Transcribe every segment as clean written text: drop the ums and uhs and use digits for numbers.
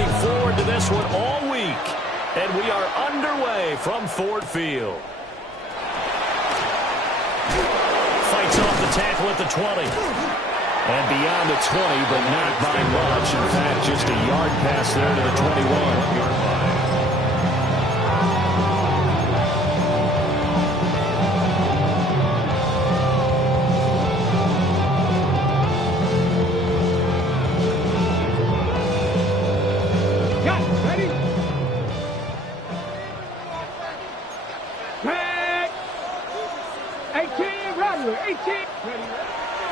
looking forward to this one all week. And we are underway from Ford Field. Fights off the tackle at the 20. And beyond the 20, but not by much. In fact, just a yard pass there to the 21-yard line.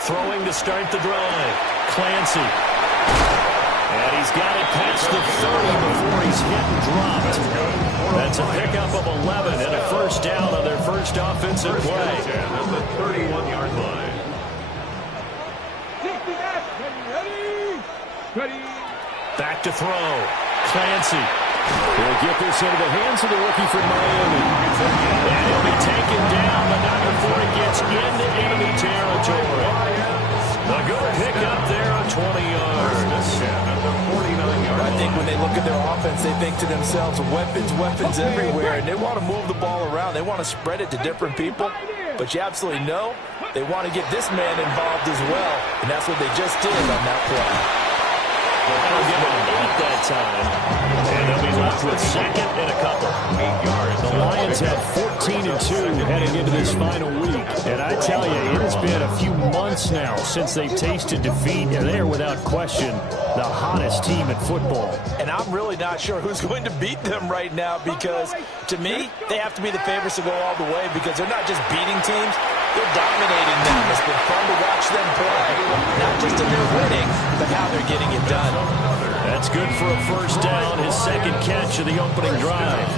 Throwing to start the drive. Clancy. And he's got it past the 30 before he's hit and dropped. That's a pickup of 11 and a first down on their first offensive play. At the 31-yard line. Back to throw. Clancy. He'll get this into the hands of the rookie from Miami. And he'll be taken down, but not before he gets into enemy territory. A good pickup there on 20 yards. I think when they look at their offense, they think to themselves, weapons everywhere, and they want to move the ball around. They want to spread it to different people, but you absolutely know they want to get this man involved as well, and that's what they just did on that play. They'll give him 8 that time. And they'll be left with second and a couple. 8 yards. The Lions have 14-2 heading into this final week. And I tell you, it has been a few months now since they've tasted defeat, and they are without question the hottest team in football. And I'm really not sure who's going to beat them right now, because to me, they have to be the favorites to go all the way, because they're not just beating teams, they're dominating them. It's been fun to watch them play. Not just in their winning, but how they're getting it done. That's good for a first down, his second catch of the opening drive.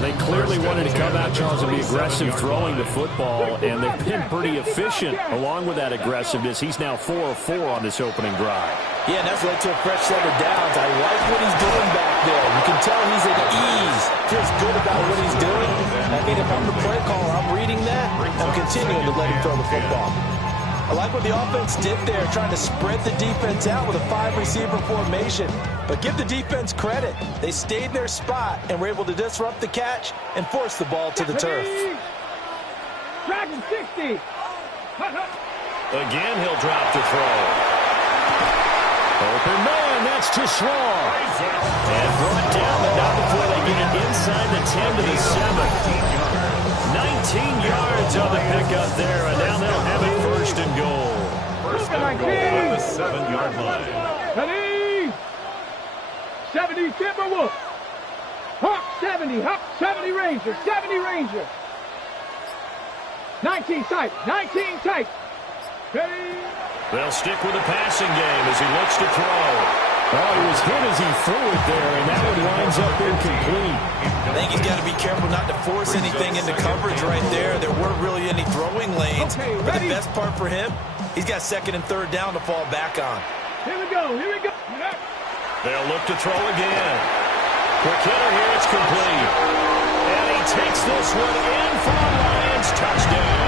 They clearly wanted to come out, Charles, and be aggressive throwing the football, and they've been pretty efficient along with that aggressiveness. He's now 4 of 4 on this opening drive. Yeah, and that's led to a fresh set of downs. I like what he's doing back there. You can tell he's at ease. Feels good about what he's doing. I mean, if I'm the play caller, I'm reading that. I'm continuing to let him throw the football. I like what the offense did there, trying to spread the defense out with a 5-receiver formation. But give the defense credit. They stayed in their spot and were able to disrupt the catch and force the ball to the turf. Dragon 60. Again, he'll drop the throw. Open man, that's too strong. And throw it down, but not before they get it inside the 10 to the 7. 19 yards on the pickup there, and now they'll have it first and goal. First and goal on the 7-yard line. 70 Timberwolves. Hawk 70, Hawk 70 Rangers, 70 Rangers. 19 tight, 19 tight. They'll stick with the passing game as he looks to throw. Oh, he was hit as he threw it there, and that one winds up incomplete. I think he's got to be careful not to force anything into coverage right there. There weren't really any throwing lanes. But the best part for him, he's got second and third down to fall back on. Here we go, here we go. They'll look to throw again. Quick hitter here, it's complete. And he takes this one in for the Lions. Touchdown.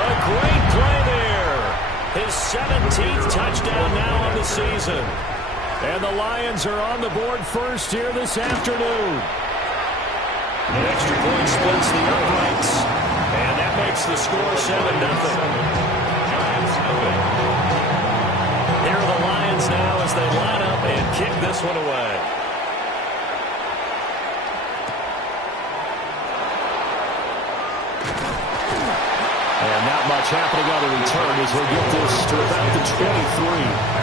A great play there. His 17th touchdown now on the season. And the Lions are on the board first here this afternoon. An extra point splits the uprights. And that makes the score 7-0. Here are the Lions now as they line up and kick this one away. And not much happening on the return as he'll get this to about the 23.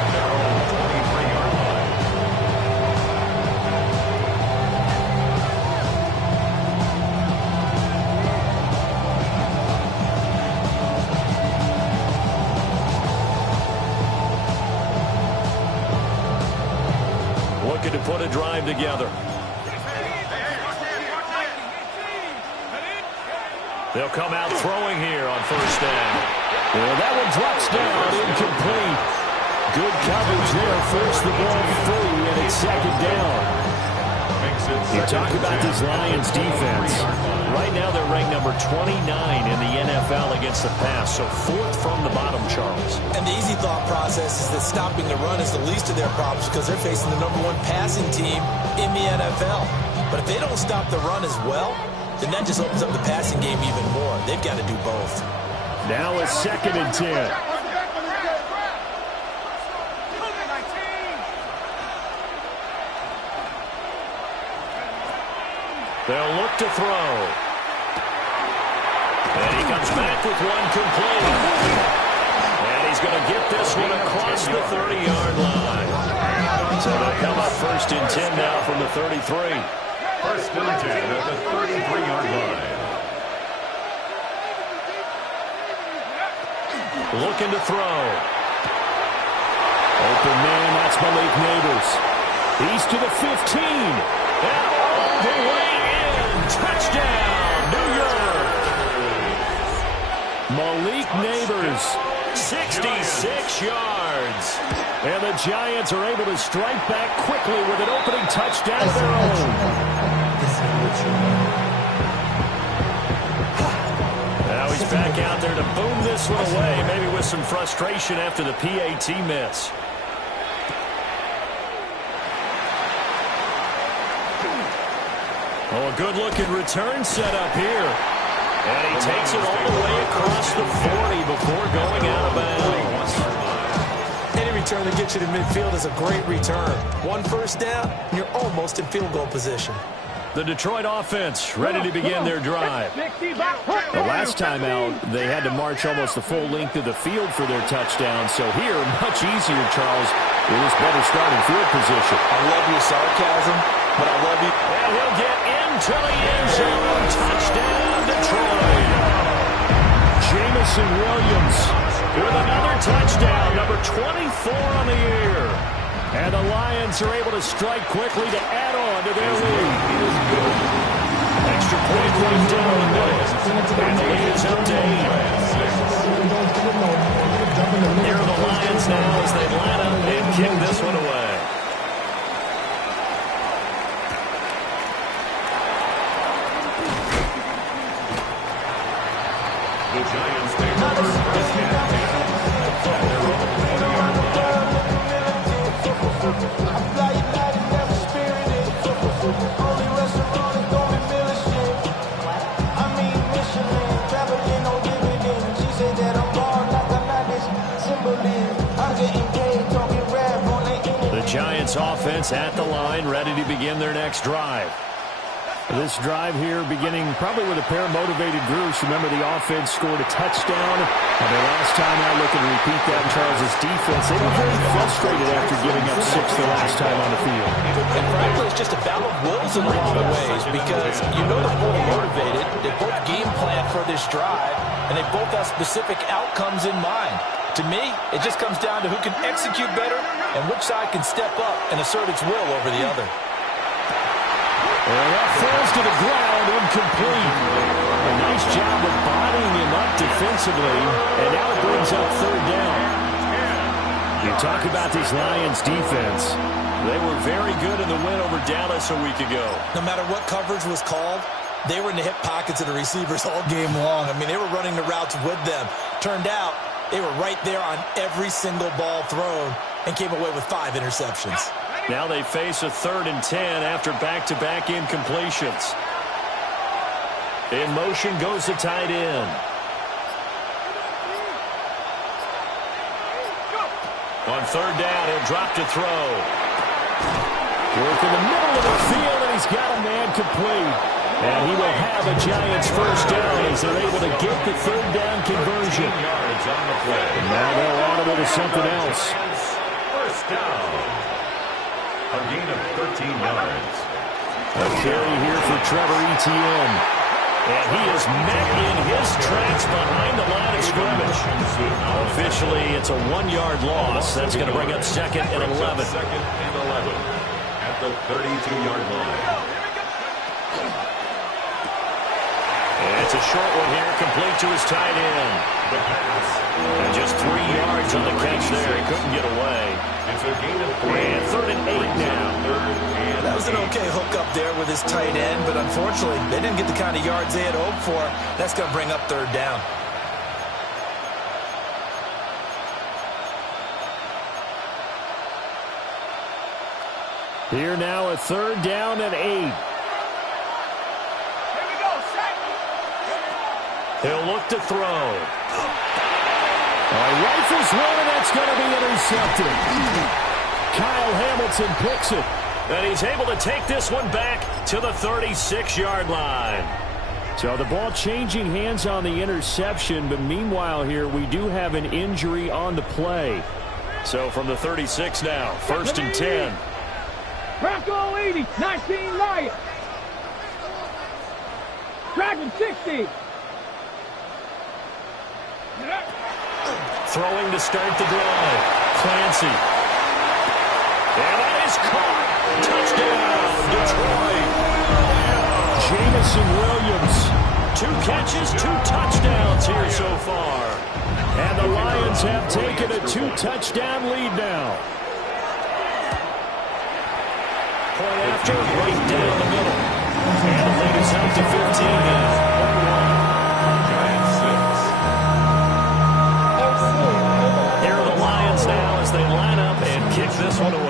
Looking to put a drive together. They'll come out throwing here on first down. Well, that one drops down, incomplete. Good coverage there, forced the ball free, and it's second down. You talk about this Lions defense. Right now they're ranked number 29 in the NFL against the pass, so fourth from the bottom, Charles. And the easy thought process is that stopping the run is the least of their problems because they're facing the number 1 passing team in the NFL. But if they don't stop the run as well, then that just opens up the passing game even more. They've got to do both. Now a 2nd and 10. They'll look to throw. And he comes back with one complete. And he's going to get this one across the 30-yard line. So they'll come up 1st and 10 now from the 33. 1st and 10 at the 33-yard line. Looking to throw. Open man, that's Malik Neighbors. He's to the 15. And all the way in. Touchdown, New York. Malik Neighbors, 66 yards. And the Giants are able to strike back quickly with an opening touchdown of their own. Now he's back out there to boom this one away, maybe with some frustration after the PAT miss. Oh, a good-looking return set up here. And he takes it all the way across the 40 before going out of bounds. Any return that gets you to midfield is a great return. 1 first down, you're almost in field goal position. The Detroit offense ready to begin their drive. The last time out, they had to march almost the full length of the field for their touchdown. So here, much easier, Charles, with this better starting field position. I love your sarcasm, but I love you. And he'll get into the end zone. Touchdown, Detroit. Jamison Williams with another touchdown, number 24 on the year. And the Lions are able to strike quickly to add on to their lead. Extra point running down the middle. And the lead is up to 8. Here are the Lions now as they line up and kick this one away. The Giants take over the snap. The Giants offense at the line, ready to begin their next drive. This drive here beginning probably with a pair of motivated groups. Remember, the offense scored a touchdown. And the last time out, looking to repeat that, Charles' defense, they were very frustrated after giving up 6 the last time on the field. And frankly, it's just a battle of wills in a lot of ways because you know they're both motivated. They both game plan for this drive, and they both have specific outcomes in mind. To me, it just comes down to who can execute better and which side can step up and assert its will over the other. And that falls to the ground, incomplete. A nice job of bodying him up defensively, and now it brings up 3rd down. You talk about this Lions defense. They were very good in the win over Dallas a week ago. No matter what coverage was called, they were in the hip pockets of the receivers all game long. I mean, they were running the routes with them. Turned out, they were right there on every single ball thrown and came away with 5 interceptions. Now they face a 3rd and 10 after back-to-back incompletions. In motion goes the tight end. On 3rd down, he'll drop to throw. Work in the middle of the field, and he's got a man complete. And he will have a Giants first down as they're able to get the 3rd down conversion. And now they're on to something else. First down. A gain of 13 yards. A carry here for Trevor Etienne. And he is met in his tracks behind the line of scrimmage. Officially, it's a 1-yard loss. That's going to bring up 2nd and 11. 2nd and 11 at the 32-yard line. And it's a short one here, complete to his tight end. The pass. And just 3 yards on the catch there. He couldn't get away. It's a gain of 3. And 3rd and 8 now. That was an okay hook look up there with his tight end, but unfortunately, they didn't get the kind of yards they had hoped for. That's going to bring up third down. Here now a third down and 8. Here we go, set. He'll look to throw. Rifles one, and that's going to be intercepted. Kyle Hamilton picks it. And he's able to take this one back to the 36-yard line. So the ball changing hands on the interception, but meanwhile here we do have an injury on the play. So from the 36 now, first and 10. Bronco 80, 19 Lions. Dragon 60. Throwing to start the drive. Clancy. And that is caught. Touchdown, Detroit. Jamison Williams. 2 catches, 2 touchdowns here so far. And the Lions have taken a 2-touchdown lead now. Point after, right down the middle. And the lead is out to 15 now. Here are the Lions now as they line up and kick this one away.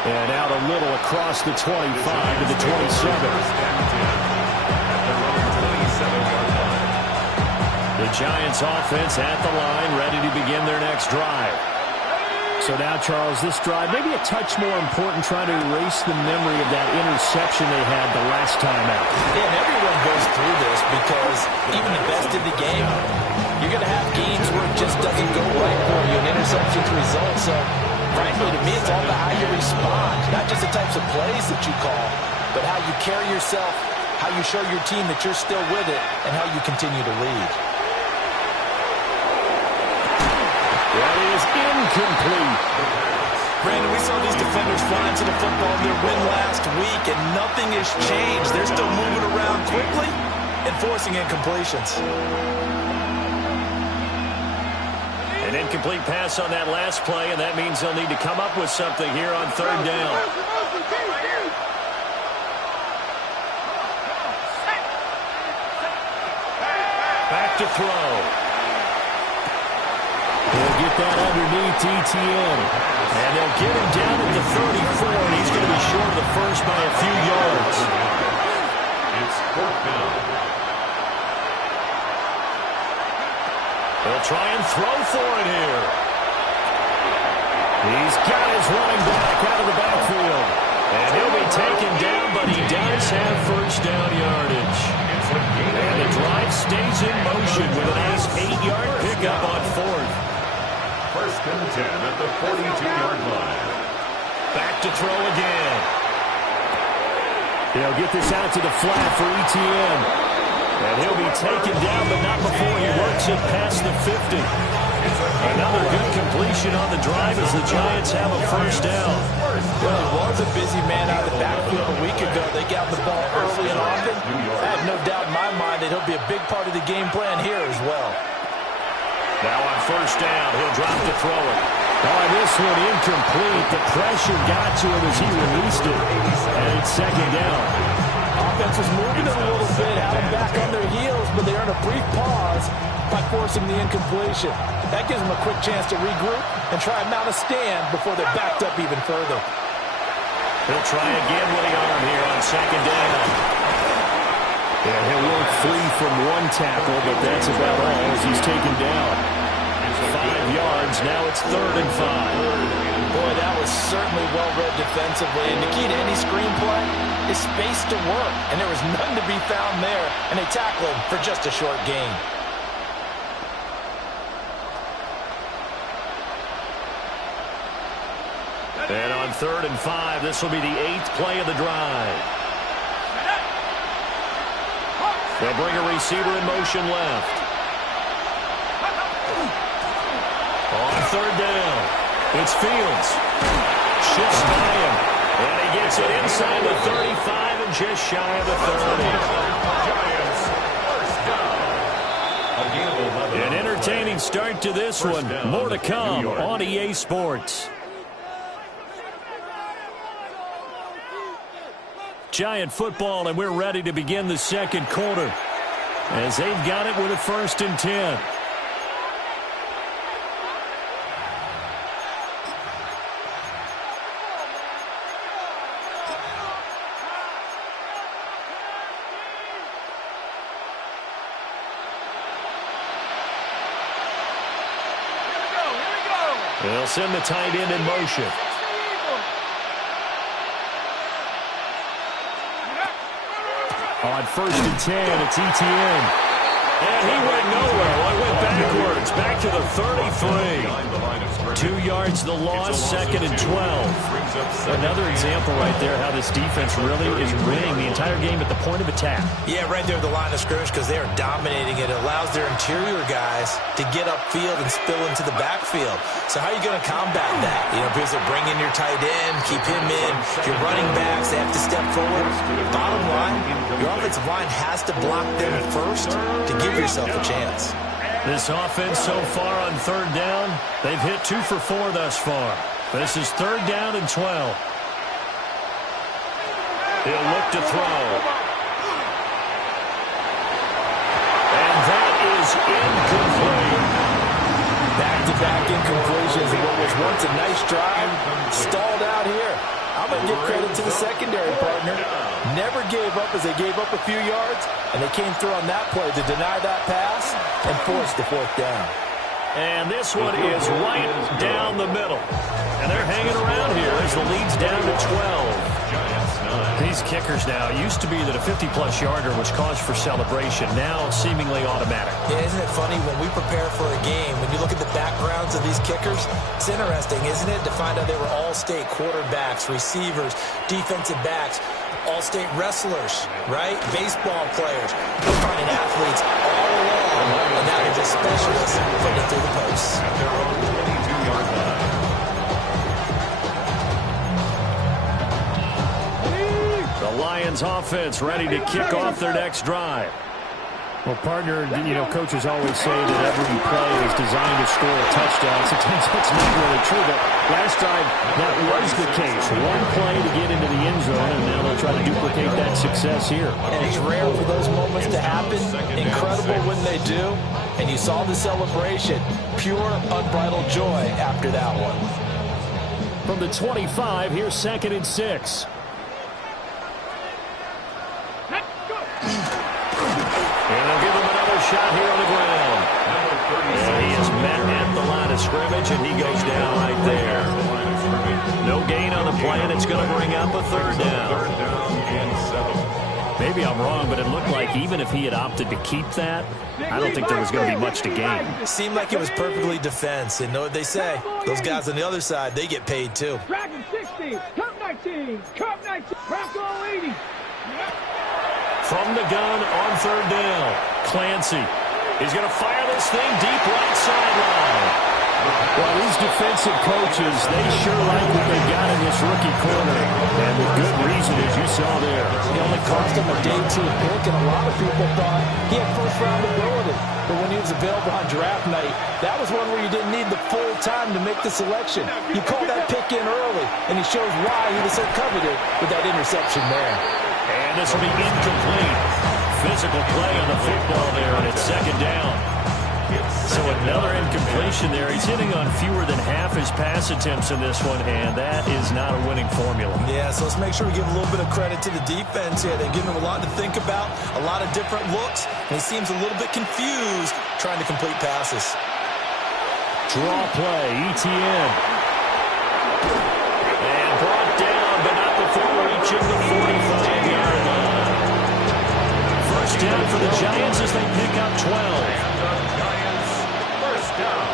And out a little across the 25 to the 27. The Giants offense at the line, ready to begin their next drive. So now, Charles, this drive maybe a touch more important, trying to erase the memory of that interception they had the last time out. Yeah, and everyone goes through this because even the best in the game, you're going to have games where it just doesn't go right for you, and interceptions result. So, frankly, to me, it's all about how you respond, not just the types of plays that you call, but how you carry yourself, how you show your team that you're still with it, and how you continue to lead. That is incomplete. Brandon, we saw these defenders flying to the football in their win last week, and nothing has changed. They're still moving around quickly and forcing incompletions. An incomplete pass on that last play, and that means they'll need to come up with something here on third down. Back to throw. He'll get that underneath ETN. And they'll get him down at the 34, and he's going to be short of the first by a few yards. It's fourth down. They'll try and throw for it here. He's got his running back out of the backfield. And he'll be taken down, but he does have first down yardage. And the drive stays in motion with a nice 8-yard pickup on fourth. First and 10 at the 42-yard line. Back to throw again. He'll get this out to the flat for ETN. And he'll be taken down, but not before he works it past the 50. Another good completion on the drive as the Giants have a first down. Well, it was a busy man out of the backfield a week ago. They got the ball early and often. I have no doubt in my mind that he'll be a big part of the game plan here as well. Now on first down, he'll drop to throw it. Oh, this one incomplete. The pressure got to him as he released it. And it's second down. Offense was moving it a little bit, had them back on their heels, but they earned a brief pause by forcing the incompletion. That gives them a quick chance to regroup and try and mount a stand before they're backed up even further. He'll try again with the arm here on second down. And he'll work free from one tackle, but that's about all as he's taken down. 5 yards, now it's third and 5. Boy, that was certainly well-read defensively. And the key to any screenplay is space to work. And there was none to be found there. And they tackle him for just a short gain. And on third and 5, this will be the 8th play of the drive. They'll bring a receiver in motion left. On third down, it's Fields. Shifts by him. And he gets it inside the 35 and just shy of the 30. Giants first down. entertaining start to this one. More to come on EA Sports. Giant football, and we're ready to begin the second quarter as they've got it with a 1st and 10. They'll send the tight end in motion. On 1st and 10, it's ETN. And he went nowhere. Well, he went backwards, back to the 33. 2 yards the loss, 2nd and 12. Another example right there how this defense really is winning the entire game at the point of attack. Yeah, right there at the line of scrimmage because they are dominating it. It allows their interior guys to get upfield and spill into the backfield. So how are you going to combat that? You know, because they bring in your tight end, keep him in. Your running backs, they have to step forward. Bottom line, your offensive line has to block them first to give yourself a chance. This offense so far on 3rd down, they've hit 2 for 4 thus far. This is 3rd down and 12. He'll look to throw. And that is incomplete. Back-to-back incompletions of what was once a nice drive, stalled out here. I'm going to give credit to the secondary partner. Never gave up as they gave up a few yards, and they came through on that play to deny that pass and force the 4th down. And this one is right down the middle. And they're hanging around here as the lead's down to 12. These kickers now, used to be that a 50-plus yarder was cause for celebration. Now seemingly automatic. Yeah, isn't it funny when we prepare for a game, when you look at the backgrounds of these kickers, it's interesting, isn't it, to find out they were all-state quarterbacks, receivers, defensive backs, all-state wrestlers, right? Baseball players. We're finding athletes all along, and now they're just specialists putting it through the posts. At their own 22-yard line. The Lions offense ready to kick off their next drive. Well, partner, you know, coaches always say that every play is designed to score a touchdown. Sometimes that's not really true, but last drive, that was the case. One play to get into the end zone, and now they'll try to duplicate that success here. And it's rare for those moments to happen. Incredible when they do. And you saw the celebration. Pure, unbridled joy after that one. From the 25, here's 2nd and 6. And they'll give him another shot here on the ground. And he is met at the line of scrimmage, and he goes down right there. No gain on the play, and it's going to bring up a 3rd down. Maybe I'm wrong, but it looked like even if he had opted to keep that, I don't think there was going to be much to gain. It seemed like it was perfectly defense. And know what they say? Those guys on the other side, they get paid too. Dragon 60, Cup 19, Cup 19, Bronco 80. From the gun on 3rd down, Clancy. He's going to fire this thing deep right sideline. Well, these defensive coaches, they sure like what they got in this rookie corner. And with good reason, as you saw there. It only cost him a day 2 pick, and a lot of people thought he had first-round ability. But when he was available on draft night, that was one where you didn't need the full time to make the selection. You called that pick in early, and he shows why he was so coveted with that interception there. And this will be incomplete. Physical play on the football there, and it's 2nd down. So another incompletion there. He's hitting on fewer than half his pass attempts in this one, and that is not a winning formula. Yeah, so let's make sure we give a little bit of credit to the defense here. They've given him a lot to think about, a lot of different looks, and he seems a little bit confused trying to complete passes. Draw play, ETN. And brought down, but not before reaching the 45-yard line. First down for the Giants as they pick up 12. First down.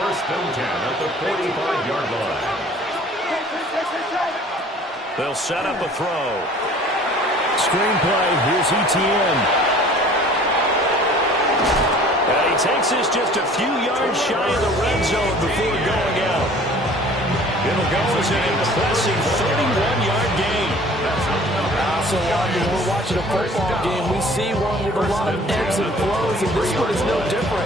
1st and 10 at the 45-yard line. They'll set up a throw. Screenplay, here's ETN. He takes this just a few yards shy of the red zone before going out. It'll go as an impressive 31-yard gain. So when we're watching a football game, we see one with a lot of ebbs and flows, and this one is no different.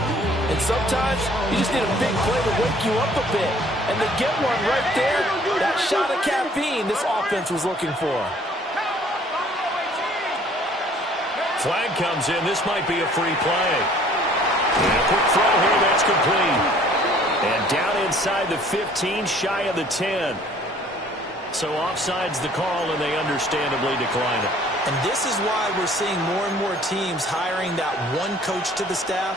And sometimes you just need a big play to wake you up a bit. And to get one right there, that shot of caffeine this offense was looking for. Flag comes in. This might be a free play. And a quick throw here. That's complete. And down inside the 15, shy of the 10. So offside's the call, and they understandably decline it. And this is why we're seeing more and more teams hiring that one coach to the staff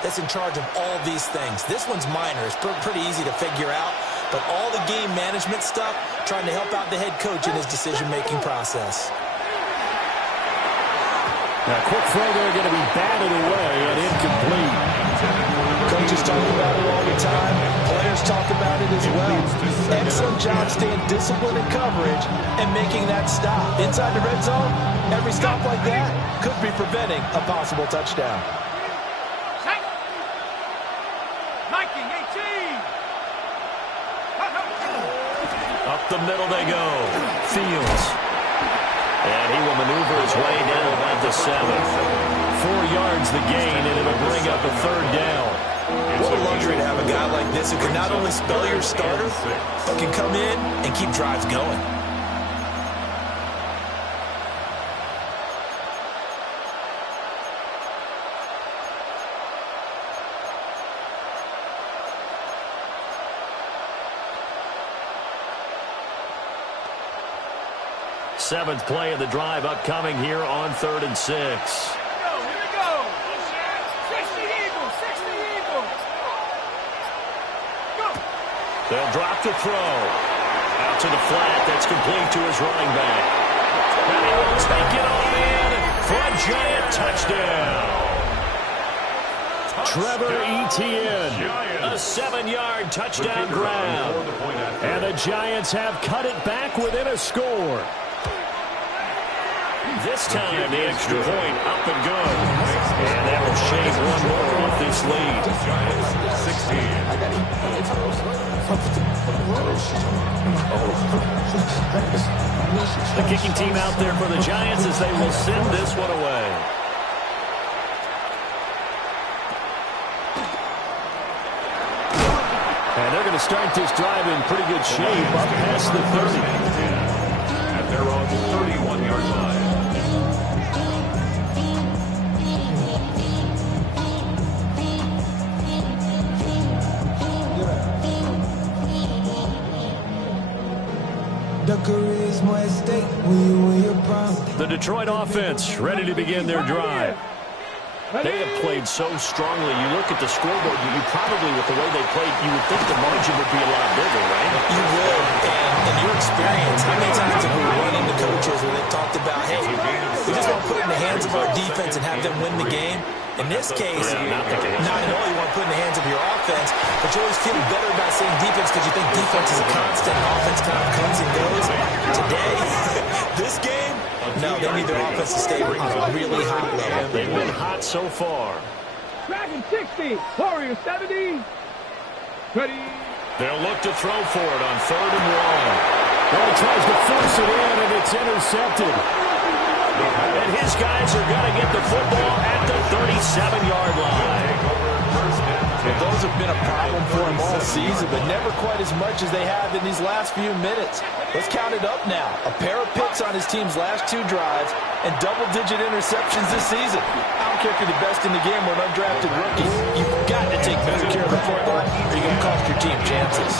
that's in charge of all these things. This one's minor. It's pretty easy to figure out. But all the game management stuff, trying to help out the head coach in his decision-making process. Now, quick throw there, going to be batted away and incomplete. Coaches talk about it all the time. Players talk about it as well. Excellent job staying disciplined in coverage and making that stop. Inside the red zone, every stop like that could be preventing a possible touchdown. Up the middle they go. Fields. And he will maneuver his way down about the 7. 4 yards the gain, and it'll bring up a third down. What a luxury to have a guy like this who can not only spell your starter, but can come in and keep drives going. Seventh play of the drive upcoming here on 3rd and 6. Here we go. 60 Eagles, 60 Eagles. Go. They'll drop the throw. Out to the flat. That's complete to his running back. And he will take it on in for a giant touchdown. Trevor Etienne. A 7-yard touchdown grab. And the Giants have cut it back within a score. This time, the extra point up and good. And that will shave one more off this lead. The kicking team out there for the Giants as they will send this one away. And they're going to start this drive in pretty good shape up past the 30. At their own 31-yard line. The Detroit offense ready to begin their drive. They have played so strongly. You look at the scoreboard, you probably, with the way they played, you would think the margin would be a lot bigger, right? You would. And in your experience, how many times have we run into coaches where they've talked about, hey, we just want to put it in the hands of our defense and have them win the game? In this case, not at all. You want to put it in the hands of your offense, but you always feel better about saying defense because you think defense is a constant. Offense kind of comes and goes. Today, this game, no, they need their offense to stay on a really hot level. They've been hot so far. Dragon 60, Warrior 70. Ready. They'll look to throw for it on 3rd and 1. Well, he tries to force it in, and it's intercepted. And his guys are going to get the football at the 37-yard line. Well, those have been a problem for him all season, but never quite as much as they have in these last few minutes. Let's count it up now. A pair of picks on his team's last 2 drives and double-digit interceptions this season. I don't care if you're the best in the game or an undrafted rookie. You've got to take better care of the football or you're going to cost your team chances.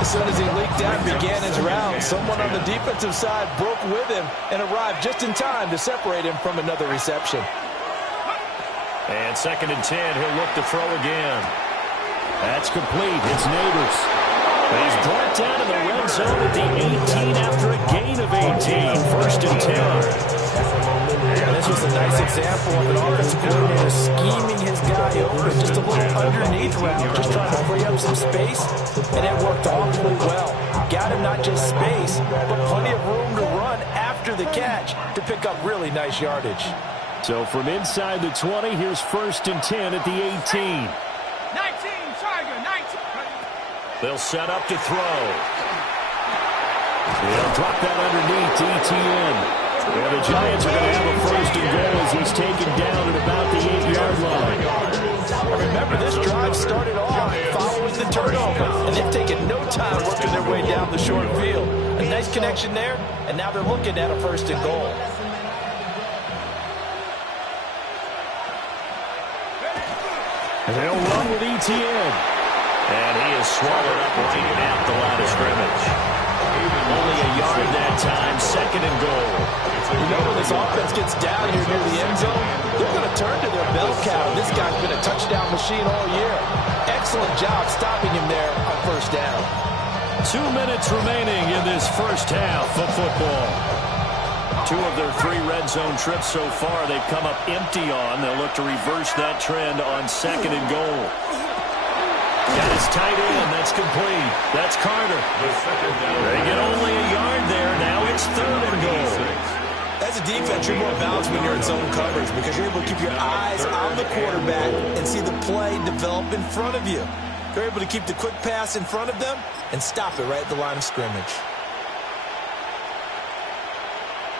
As soon as he leaked out and began his round, someone on the defensive side broke with him and arrived just in time to separate him from another reception. And 2nd and 10, he'll look to throw again. That's complete. It's Neighbors. He's brought down in the red zone at the 18 after a gain of 18. 1st and 10. And this was a nice example of an offensive coordinator scheming his guy over just a little underneath route, just trying to free up some space, and it worked awfully well. Got him not just space, but plenty of room to run after the catch to pick up really nice yardage. So from inside the 20, here's 1st and 10 at the 18. 19, Tiger, 19. They'll set up to throw. They'll drop that underneath to Etienne. And the Giants are going to have a 1st and goal as he's taken down at about the 8-yard line. Remember, this drive time working their way down the short field. A nice connection there, and now they're looking at a 1st and goal. They'll run with ETN. And he is swallowed up right at the line of scrimmage. Only a yard that time, 2nd and goal. You know, when this offense gets down here near the end zone, they're going to turn to their bell cow. This guy's been a touchdown machine all year. Excellent job stopping him there on 1st down. 2 minutes remaining in this first half of football. 2 of their 3 red zone trips so far they've come up empty on. They'll look to reverse that trend on 2nd and goal. Got his tight end. That's complete. That's Carter. They get only a yard there. Now it's 3rd and goal. As a defense, you're more balanced when you're in zone coverage because you're able to keep your eyes on the quarterback and see the play develop in front of you. You're able to keep the quick pass in front of them and stop it right at the line of scrimmage.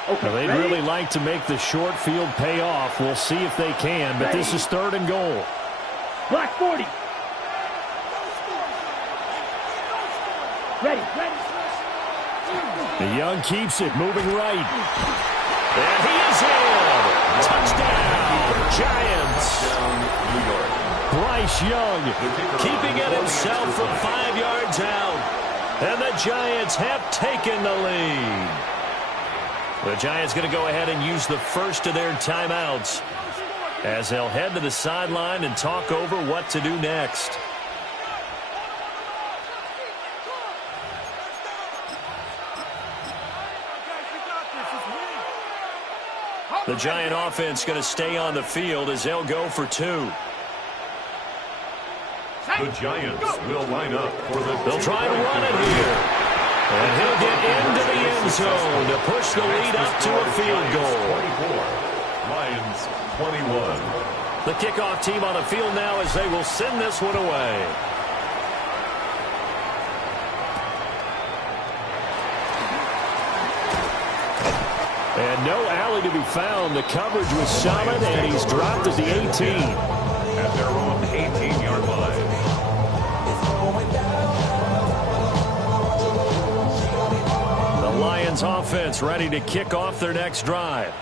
Well, they'd really like to make the short field pay off. We'll see if they can, but this is 3rd and goal. Black 40. Ready. The Young keeps it, moving right. And he is in. Touchdown, Giants. Bryce Young Keeping it himself from 5 yards out. And the Giants have taken the lead. The Giants going to go ahead and use the first of their timeouts as they'll head to the sideline and talk over what to do next. The Giant offense going to stay on the field as they'll go for 2. The Giants will line up for the... They'll try to run it here. And he'll get into the end zone to push the lead up to a field goal. 24. Lions 21. The kickoff team on the field now as they will send this one away. And no alley to be found. The coverage was solid, and he's dropped at the 18. At their own 18-yard line. The Lions offense ready to kick off their next drive.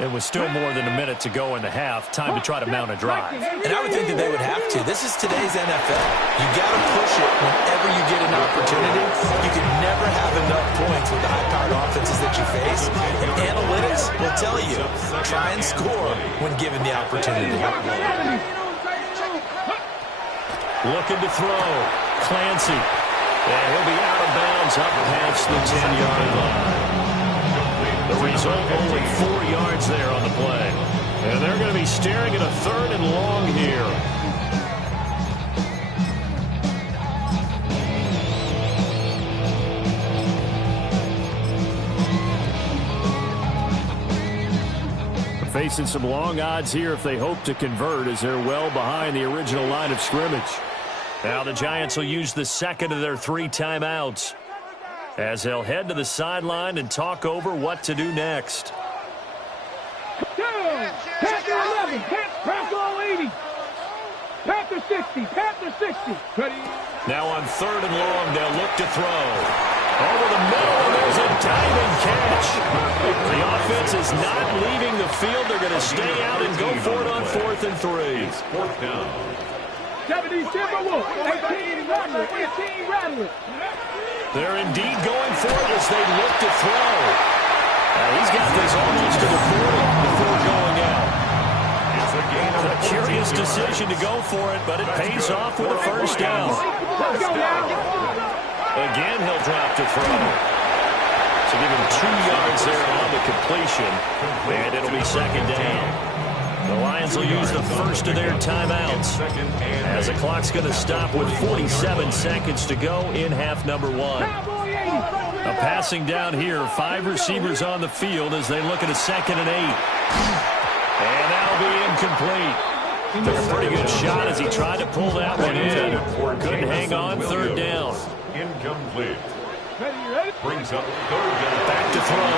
It was still more than a minute to go in the half. Time to try to mount a drive. And I would think that they would have to. This is today's NFL. You got to push it whenever you get an opportunity. You can never have enough points with the high-powered offenses that you face. And analytics will tell you, try and score when given the opportunity. Looking to throw. Clancy. And he'll be out of bounds up past the 10-yard line. The result, only 4 yards there on the play. And they're going to be staring at a 3rd and long here. Facing some long odds here if they hope to convert, as they're well behind the original line of scrimmage. Now the Giants will use the 2nd of their 3 timeouts as they'll head to the sideline and talk over what to do next. Panther 11, Panther 80, Panther 60, Panther 60. Ready? Now on 3rd and long, they'll look to throw. Over the middle, and there's a diving catch. The offense is not leaving the field. They're going to stay out and go for it on 4th and 3. 4th down. 70 Timberwolves, 18 Rattler. They're indeed going for it as they look to throw. He's got this almost to the 40 before going out. A curious decision to go for it, but it pays off with a 1st down. Again, he'll drop to throw. So give him 2 yards there on the completion, and it'll be 2nd down. The Lions will use the first of their timeouts as the clock's going to stop with 47 seconds to go in half number 1. A passing down here, 5 receivers on the field as they look at a 2nd and 8. And that'll be incomplete. Took a pretty good shot as he tried to pull that one in. Couldn't hang on, 3rd down. Incomplete. Brings up 3rd down. Back to throw.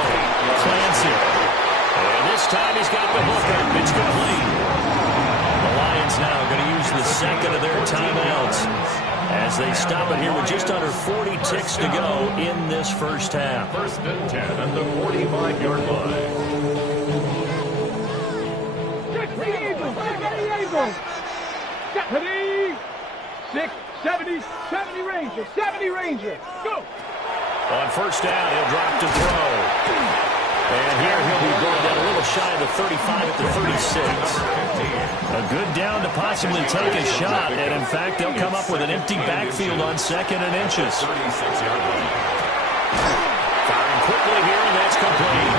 Clancy. And this time he's got the hook up. It's complete. The Lions now going to use the 2nd of their timeouts as they stop it here with just under 40 ticks to go in this first half. 1st and 10 at the 45-yard line. Ready? 6, 70 Ranger, 70 Ranger, go! On first down, he'll drop to throw. And here he'll be going down a little shy of the 35 at the 36. A good down to possibly take a shot, and in fact, they'll come up with an empty backfield on 2nd and inches. Firing quickly here, and that's complete.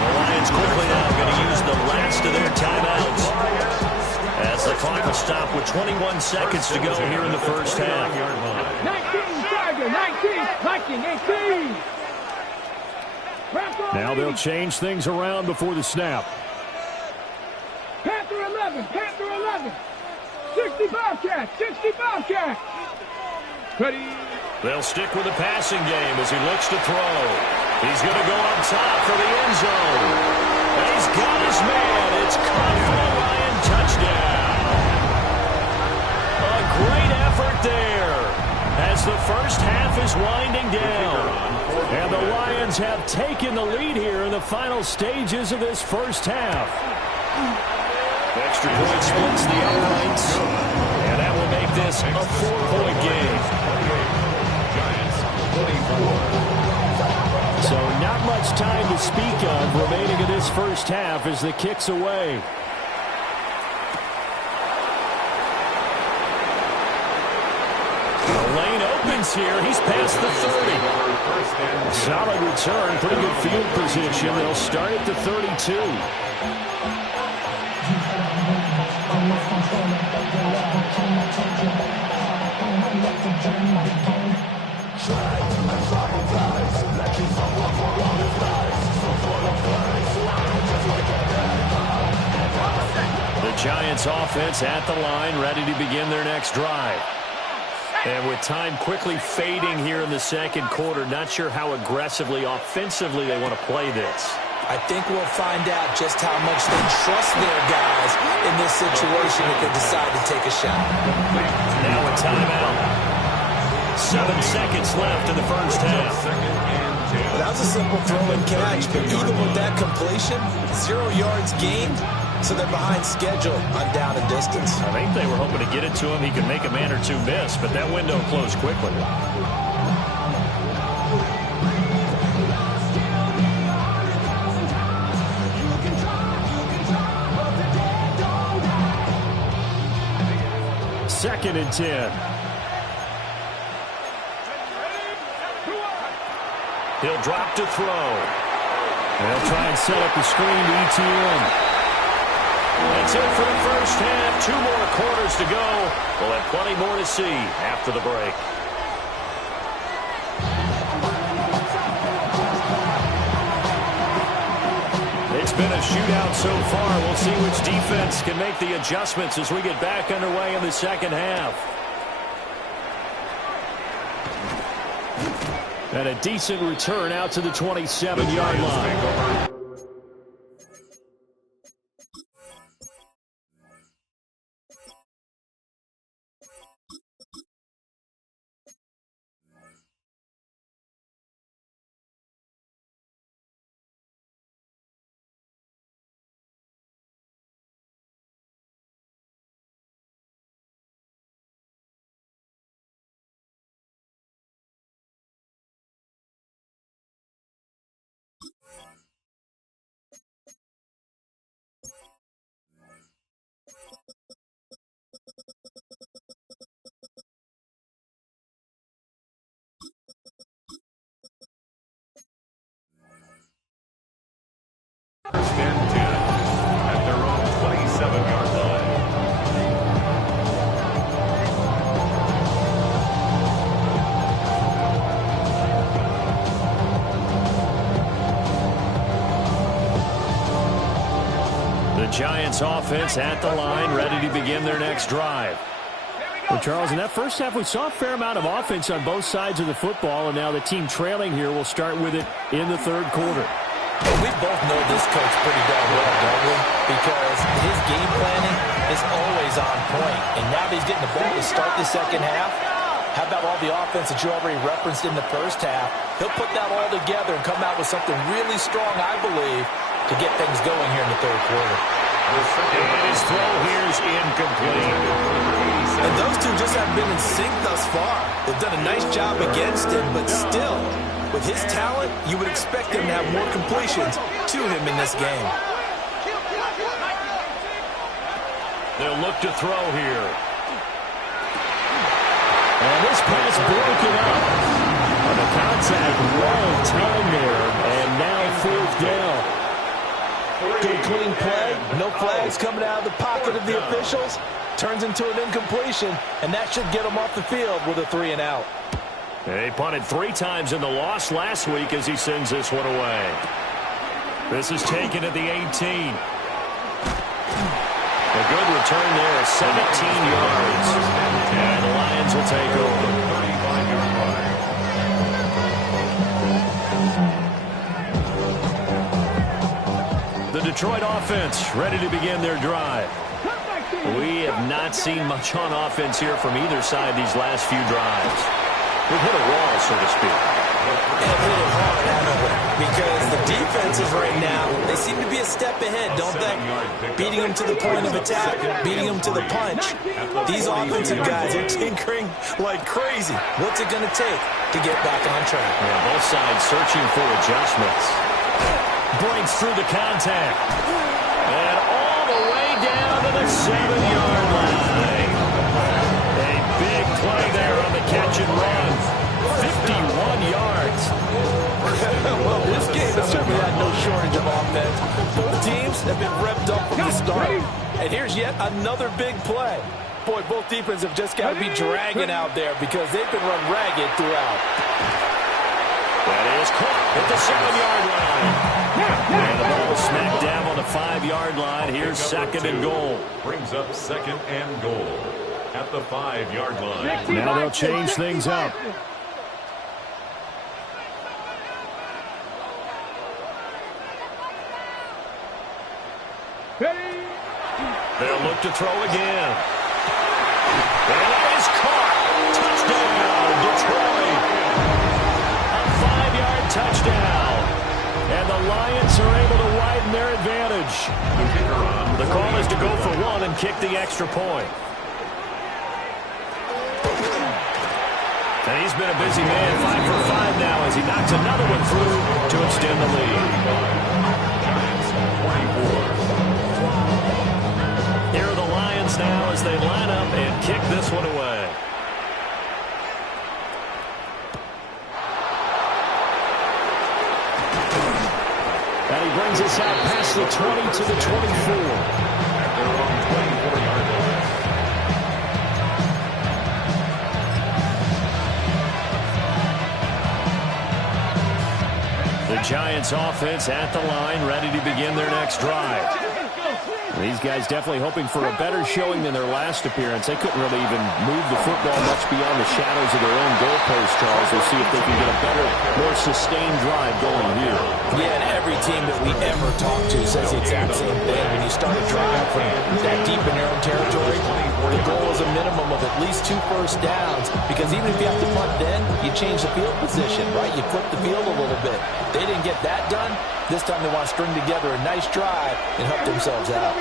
The Lions quickly now going to use the last of their timeouts, as the clock will stop with 21 seconds to go here in the first half. 19, Tiger, 19, 18. Now they'll change things around before the snap. Panther 11, 60 Bobcat. Ready? They'll stick with the passing game as he looks to throw. He's going to go up top for the end zone. And he's got his man. It's caught for the Lion touchdown. A great effort there as the first half is winding down. And the Lions have taken the lead here in the final stages of this first half. Extra point splits the uprights, and that will make this a 4-point game. So not much time to speak of remaining in this first half as the kick's away. The lane opens here. He's past the 30. Solid return, pretty good field position. They'll start at the 32. The Giants offense at the line, ready to begin their next drive. And with time quickly fading here in the second quarter, not sure how aggressively, offensively they want to play this. I think we'll find out just how much they trust their guys in this situation if they decide to take a shot. Now a timeout. 7 seconds left in the first half. That was a simple throw and catch, but even with that completion, 0 yards gained, so they're behind schedule on down and distance. I think they were hoping to get it to him. He could make a man or two miss, but that window closed quickly. Second and 10. He'll drop to throw. They'll try and set up the screen to ETN. That's it for the first half. 2 more quarters to go. We'll have plenty more to see after the break. It's been a shootout so far. We'll see which defense can make the adjustments as we get back underway in the second half. And a decent return out to the 27-yard line. First and 10 at their own 27-yard line. The Giants offense at the line, ready to begin their next drive. Well, Charles, in that first half, we saw a fair amount of offense on both sides of the football, and now the team trailing here will start with it in the third quarter. We both know this coach pretty darn well, don't we? Because his game planning is always on point. And now that he's getting the ball to start the second half, how about all the offense that you already referenced in the first half? He'll put that all together and come out with something really strong, I believe, to get things going here in the third quarter. And his throw here is incomplete. And those two just haven't been in sync thus far. They've done a nice job against him, but still, with his talent, you would expect him to have more completions to him in this game. They'll look to throw here. And this pass broken up. On the contact, wrong time there. And now fourth down. Good clean play. No flags coming out of the pocket of the officials. Turns into an incompletion, and that should get him off the field with a 3-and-out. He punted 3 times in the loss last week as he sends this one away. This is taken at the 18. A good return there of 17 yards. And the Lions will take over. 35-yard line. The Detroit offense ready to begin their drive. We have not seen much on offense here from either side these last few drives. We've hit a wall, so to speak. And hit it hard, haven't we? Because the defenses right now, they seem to be a step ahead, don't they? Beating them to the point of attack, beating them to the punch. These offensive guys are tinkering like crazy. What's it going to take to get back on track? Yeah, both sides searching for adjustments. Breaks through the contact. And all the way down to the 7-yard line. A big play there on the catch and run. 51 yards. Well, this game has certainly had no shortage of offense. Both teams have been revved up from the start. And here's yet another big play. Boy, both defenses have just got to be dragging out there because they've been run ragged throughout. That is caught at the 7-yard line. And the ball smack dab on the 5-yard line. Here's second and goal. Brings up second and goal at the 5-yard line. Now they'll change things up. They'll look to throw again. And it is caught. Touchdown, Detroit. A 5-yard touchdown. And the Lions are able to widen their advantage. The call is to go for 1 and kick the extra point. And he's been a busy man, 5 for 5 now as he knocks another one through to extend the lead. Here are the Lions now as they line up and kick this one away. And he brings us out past the 20 to the 24. The Giants offense at the line, ready to begin their next drive. These guys definitely hoping for a better showing than their last appearance. They couldn't really even move the football much beyond the shadows of their own goalpost, Charles. We'll see if they can get a better, more sustained drive going here. Yeah, and every team that we ever talk to says the exact same thing. When you start a drive from that deep in your own territory, the goal is a minimum of at least 2 first downs, because even if you have to punt then, you change the field position, right? You flip the field a little bit. They didn't get that done. This time they want to string together a nice drive and help themselves out.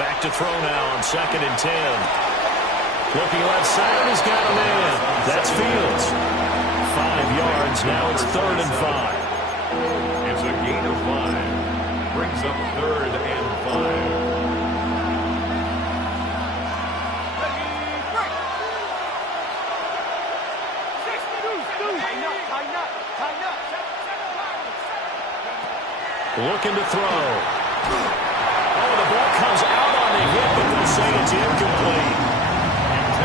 Back to throw now on 2nd and 10. Looking left side, he's got a man. That's Fields. 5 yards, now it's 3rd and 5. It's a gain of 5. Brings up 3rd and 5. Looking to throw. Oh, the ball comes out on the hit, but they'll say it's incomplete.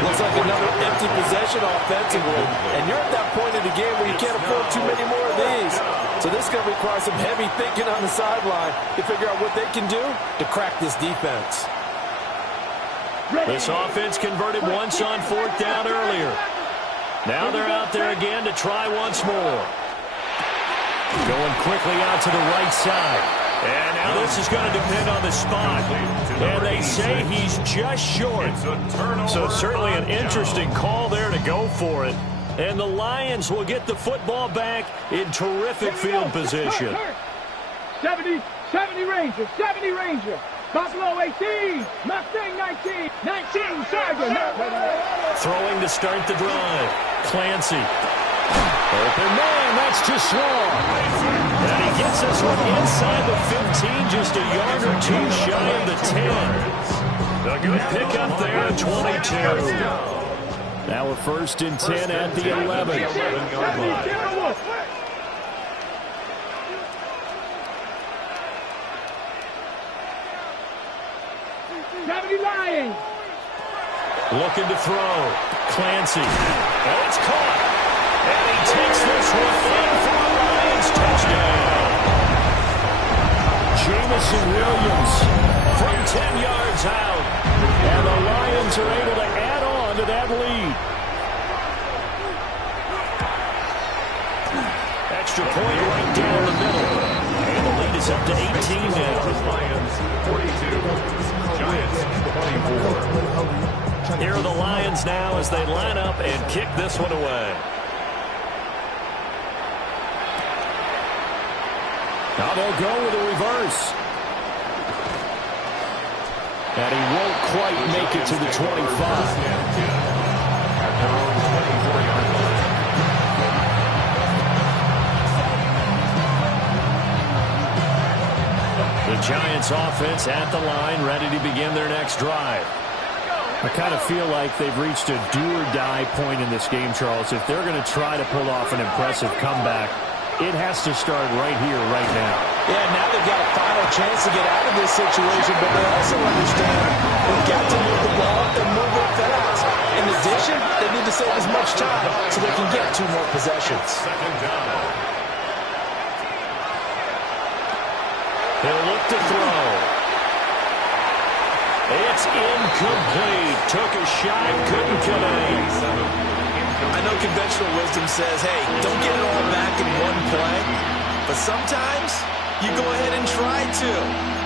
Looks like another empty possession offensively. And you're at that point in the game where you can't afford too many more of these. So this is going to require some heavy thinking on the sideline to figure out what they can do to crack this defense. This offense converted once on 4th down earlier. Now they're out there again to try once more. Going quickly out to the right side. And now this is going to depend on the spot. And they say he's just short. So certainly an interesting call there to go for it. And the Lions will get the football back in terrific field position. 70 Ranger, 70 Ranger. Buffalo 18, Mustang 19, 19 Sergeant. Throwing to start the drive. Clancy. Open man, that's too small. And he gets this one inside the 15, just a yard or two shy of the 10. A good pickup there at 22. Now a 1st and 10 at the 11. Lions. Looking to throw. Clancy. And it's caught. And he takes this one in for a Lions touchdown. Jamison Williams from 10 yards out. And the Lions are able to add on to that lead. Extra point right down the middle. And the lead is up to 18 now. Lions 42. Giants 24. Here are the Lions now as they line up and kick this one away. Now they'll go with a reverse. And he won't quite make it to the 25. The Giants offense at the line, ready to begin their next drive. I kind of feel like they've reached a do-or-die point in this game, Charles. If they're going to try to pull off an impressive comeback, it has to start right here, right now. Yeah, now they've got a final chance to get out of this situation, but they also understand they've got to move the ball and move it fast. In addition, they need to save as much time so they can get 2 more possessions. Second down. He'll look to throw. It's incomplete. Took a shot, couldn't connect. I know conventional wisdom says, hey, don't get it all back in one play. But sometimes you go ahead and try to.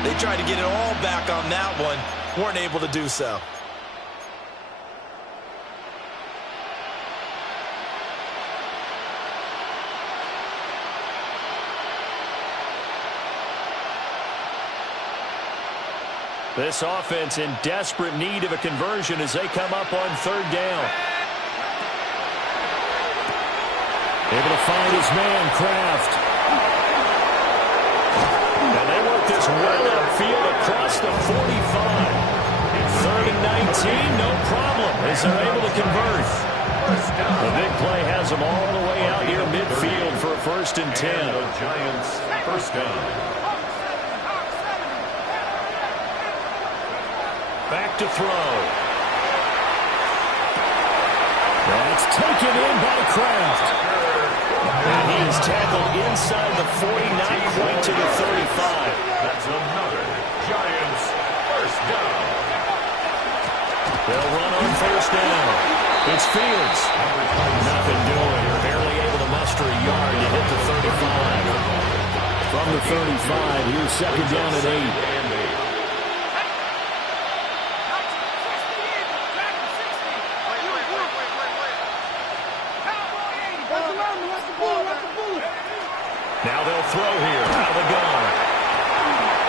They tried to get it all back on that one. Weren't able to do so. This offense in desperate need of a conversion as they come up on 3rd down. Able to find his man, Kraft. And they work this well upfield across the 45. 3rd and 19, no problem as they're able to convert. The big play has them all the way out here midfield for a 1st and 10. The Giants 1st down. Back to throw. That's taken in by Kraft. And he is tackled inside the 40, not quite to the 35. That's another Giants 1st down. They'll run on 1st down. It's Fields. Nothing doing. Barely able to muster a yard to hit the 35. From the 35, here's 2nd down and 8. Now they'll throw here out of the gun.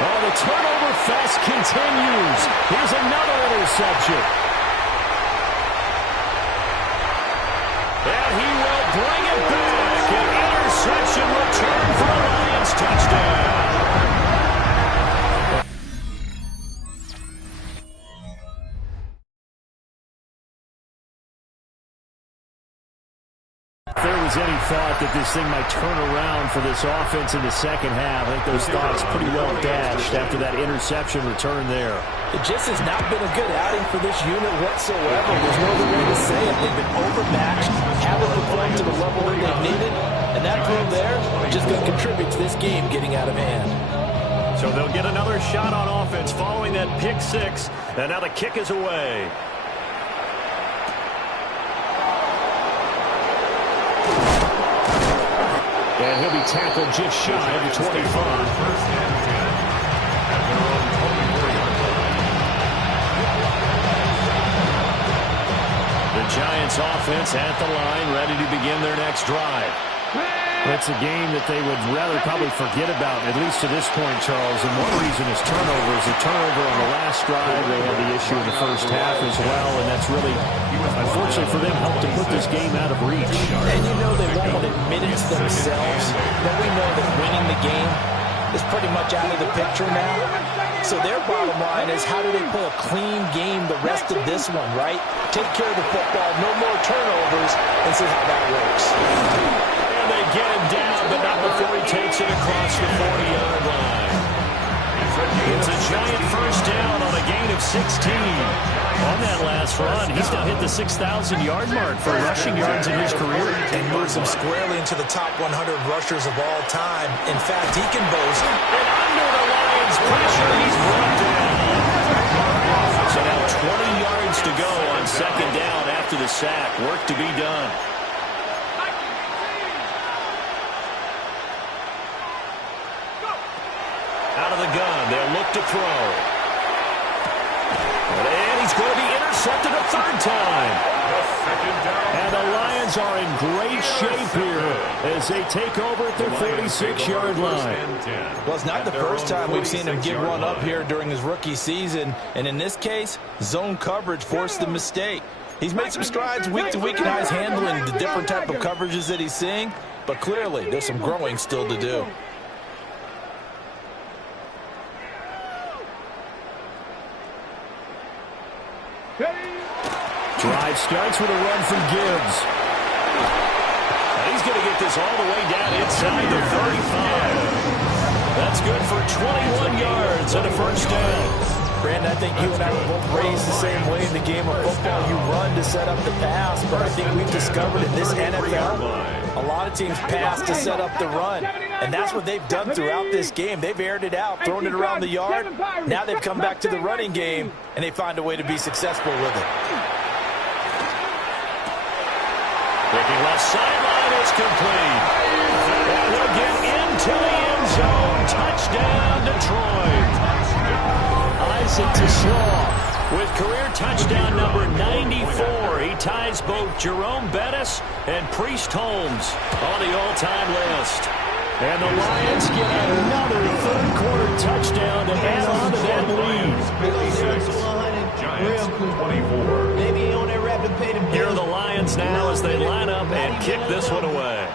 Oh, the turnover fest continues. Here's another interception. And he will bring it back. An interception return for a Lions touchdown. If there was any thought that this thing might turn around for this offense in the 2nd half, I think those thoughts pretty well dashed after that interception return there. It just has not been a good outing for this unit whatsoever. There's no other way to say it. They've been overmatched, haven't performed to the level that they've needed, and that throw there is just going to contribute to this game getting out of hand. So they'll get another shot on offense following that pick 6, and now the kick is away. And he'll be tackled just shy of the 25. offense at the line, ready to begin their next drive. It's a game that they would rather probably forget about, at least to this point, Charles. And one reason is turnovers. A turnover on the last drive. They had the issue in the first half as well, and that's really, unfortunately for them, helped to put this game out of reach. And you know they won't admit it to themselves, but we know that winning the game is pretty much out of the picture now. So their bottom line is, how do they play a clean game the rest of this one, right? Take care of the football, no more turnovers, and see how that works. They get him down, but not before he takes it across the 40-yard line. It's a giant first down on a gain of 16. On that last run, he's now hit the 6,000-yard mark for rushing yards in his career. And moves him squarely into the top 100 rushers of all time. In fact, he can boast. And under the Lions' pressure, he's brought down. So now 20 yards to go on second down after the sack. Work to be done. Out of the gun, they'll look to throw. And he's going to be intercepted a third time. And the Lions are in great shape here as they take over at their 46-yard line. Well, it's not the first time we've seen him give one up here during his rookie season. And in this case, zone coverage forced the mistake. He's made some strides week to week in his handling the different type of coverages that he's seeing. But clearly, there's some growing still to do. Drive starts with a run from Gibbs. And he's going to get this all the way down inside the 35. That's good for 21 yards and a first down. Brandon, I think you and I were both raised the same way in the game of football. You run to set up the pass, but I think we've discovered in this NFL, a lot of teams pass to set up the run. And that's what they've done throughout this game. They've aired it out, thrown it around the yard. Now they've come back to the running game, and they find a way to be successful with it. Looking left sideline is complete. And he'll get into the end zone. Touchdown, Detroit. Isaac Tesslaw with career touchdown number 94. He ties both Jerome Bettis and Priest Holmes on the all-time list. And the Lions get another third-quarter touchdown to add on to that lead. Giants 24. Maybe on that rapid pay to Here are the Lions now as they line up and kick this one away.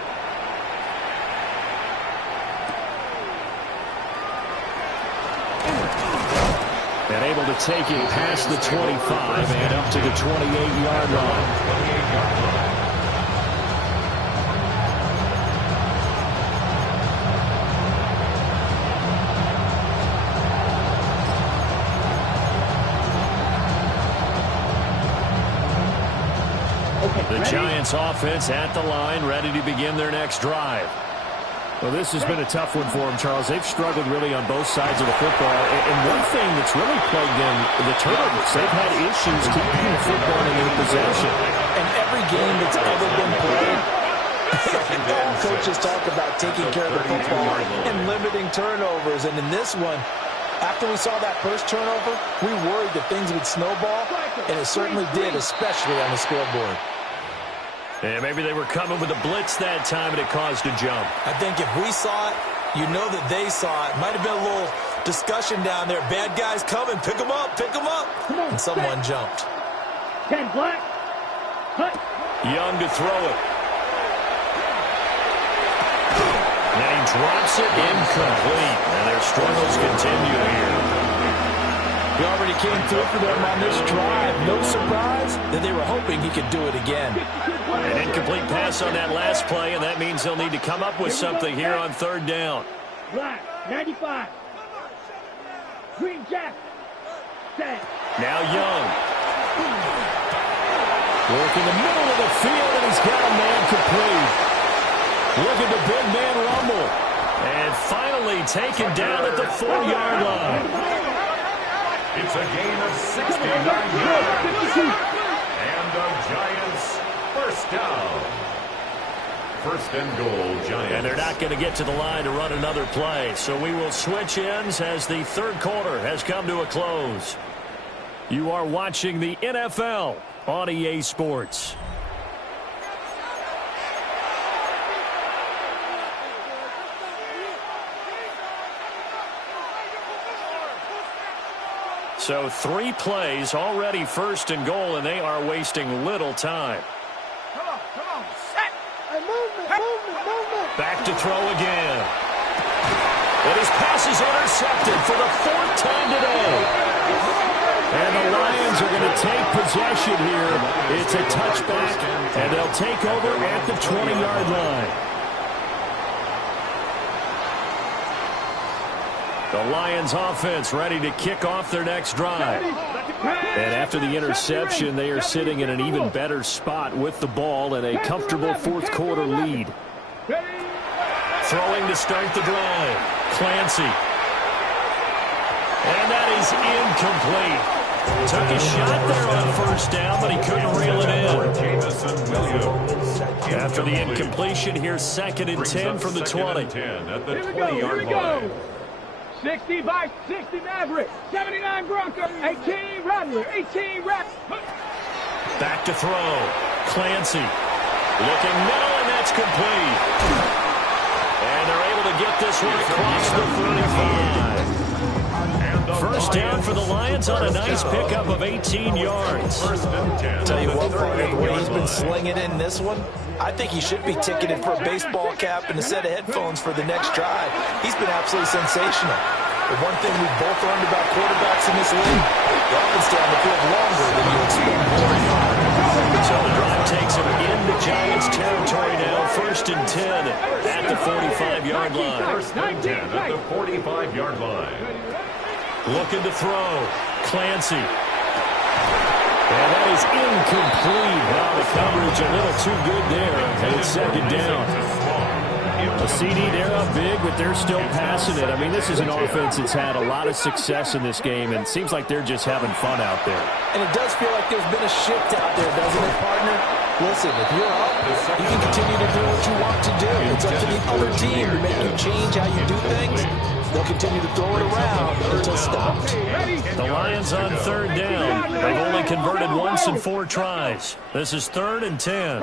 And able to take it past the 25 and up to the 28-yard line. The Giants offense at the line, ready to begin their next drive. Well, this has been a tough one for them, Charles. They've struggled really on both sides of the football. And one thing that's really plagued them, the turnovers. They've had issues keeping the football in their possession. And every game that's ever been played, all coaches talk about taking care of the football and limiting turnovers. And in this one, after we saw that first turnover, we worried that things would snowball, and it certainly did, especially on the scoreboard. And maybe they were coming with a blitz that time, and it caused a jump. I think if we saw it, you know that they saw it. Might have been a little discussion down there. Bad guys coming. Pick them up. Pick them up. And someone jumped. 10 black. Hut. Young to throw it. And he drops it incomplete. And their struggles continue here. He already came through for them on this drive. No surprise that they were hoping he could do it again. An incomplete pass on that last play, and that means they'll need to come up with something here on third down. Black, 95. Green jacket. Set. Now Young. Work in the middle of the field, and he's got a man complete. Look at the big man rumble. And finally taken down at the 4-yard line. It's a gain of 69 yards. And the Giants first down. First and goal, Giants. And they're not going to get to the line to run another play. So we will switch ends as the third quarter has come to a close. You are watching the NFL on EA Sports. So 3 plays, already first and goal, and they are wasting little time. Come on, set. Hey, movement. Back to throw again. And his pass is intercepted for the 4th time today. And the Lions are going to take possession here. It's a touchback, and they'll take over at the 20-yard line. The Lions offense ready to kick off their next drive. And after the interception, they are sitting in an even better spot with the ball and a comfortable 4th quarter lead. Throwing to start the drive. Clancy. And that is incomplete. Took a shot there on 1st down, but he couldn't reel it in. After the incompletion, here's 2nd and 10 from the 20. At the Here 20-yard we go. line. 60 by 60 Maverick. 79 Broncos. 18 Rattler. 18 Rattler. Back to throw. Clancy. Looking middle, and that's complete. And they're able to get this one across the 35. First down for the Lions on a nice pickup of 18 yards. Tell you what, partner, the way he's been slinging in this one, I think he should be ticketed for a baseball cap and a set of headphones for the next drive. He's been absolutely sensational. The one thing we've both learned about quarterbacks in this league, they often stay on the field longer than you expect. So the drive takes him into Giants territory now. 1st and 10 at the 45-yard line. 1st and 10 at the 45-yard line. Looking to throw. Clancy. And that is incomplete. Well, the coverage a little too good there. And it's 2nd down. A CD, they're up big, but they're still passing it. I mean, this is an offense that's had a lot of success in this game, and it seems like they're just having fun out there. And it does feel like there's been a shift out there, doesn't it, partner? Listen, if you're up, you can continue to do what you want to do. It's up to the other team to make you change how you do things. They'll continue to throw it around until stopped. The Lions on 3rd down. They've only converted once in 4 tries. This is 3rd and 10.